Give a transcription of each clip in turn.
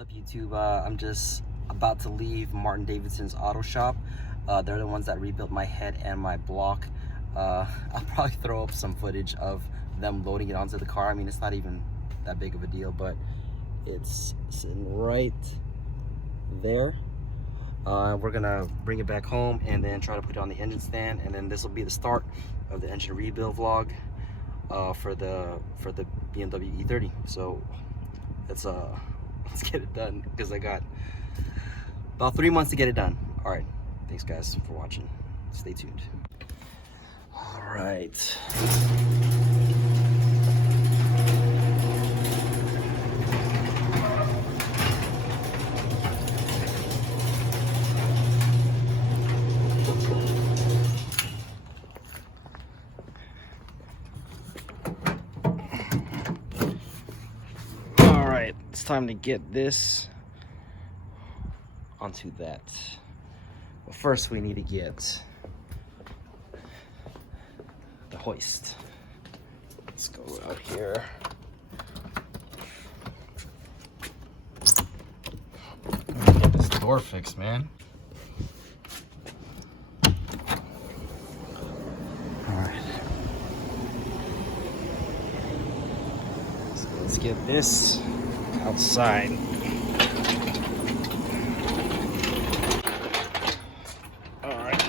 What's up, YouTube? I'm just about to leave Martin Davidson's auto shop. They're the ones that rebuilt my head and my block. I'll probably throw up some footage of them loading it onto the car. I mean, it's not even that big of a deal, but it's sitting right there. We're gonna bring it back home and then try to put it on the engine stand, and then this will be the start of the engine rebuild vlog for the BMW E30. So let's get it done, because I got about 3 months to get it done. All right, thanks guys for watching. Stay tuned. All right. All right, it's time to get this onto that. But first we need to get the hoist. Let's go out here. Get this door fixed, man. All right. So let's get this outside. All right.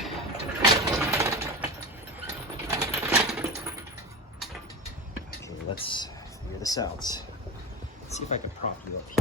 Okay, let's figure this out. Let's see if I can prop you up here.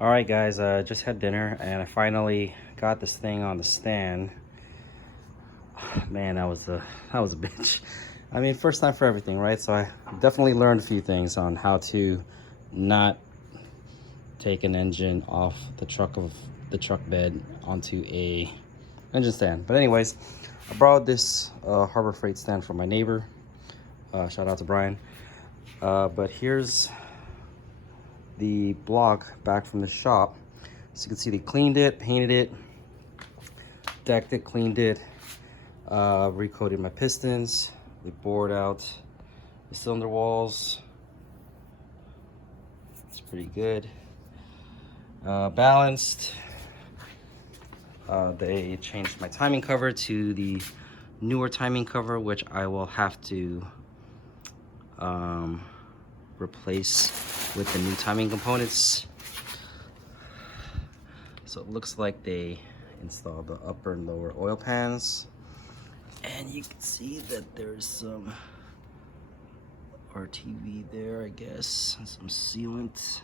All right, guys, just had dinner and I finally got this thing on the stand. Man, that was a bitch. I mean, first time for everything, right? So I definitely learned a few things on how to not take an engine off the truck bed onto a engine stand. But anyways, I borrowed this Harbor Freight stand from my neighbor. Shout out to Brian. But here's the block back from the shop. So you can see they cleaned it, painted it, decked it, cleaned it, recoated my pistons. They bored out the cylinder walls. It's pretty good. Balanced. They changed my timing cover to the newer timing cover, which I will have to replace with the new timing components. So it looks like they installed the upper and lower oil pans, and you can see that there's some RTV there, I guess, and some sealant.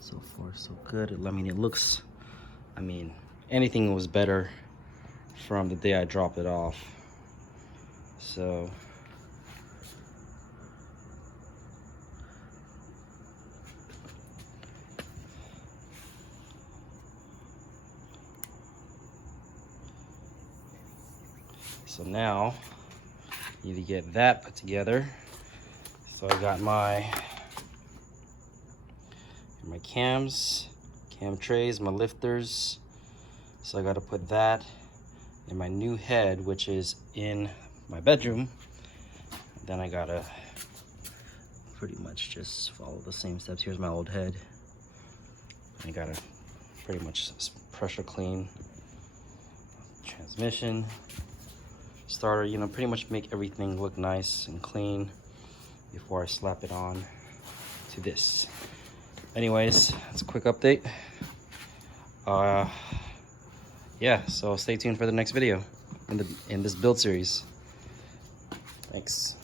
So far so good. I mean, it looks, I mean, anything was better from the day I dropped it off. So now I need to get that put together. So I got my cams, cam trays, my lifters. So I got to put that in my new head, which is in my bedroom. Then I gotta pretty much just follow the same steps. Here's my old head. I gotta pretty much pressure clean transmission, starter, you know, pretty much make everything look nice and clean before I slap it on to this. Anyways, it's a quick update. Yeah, so stay tuned for the next video in this build series. Thanks.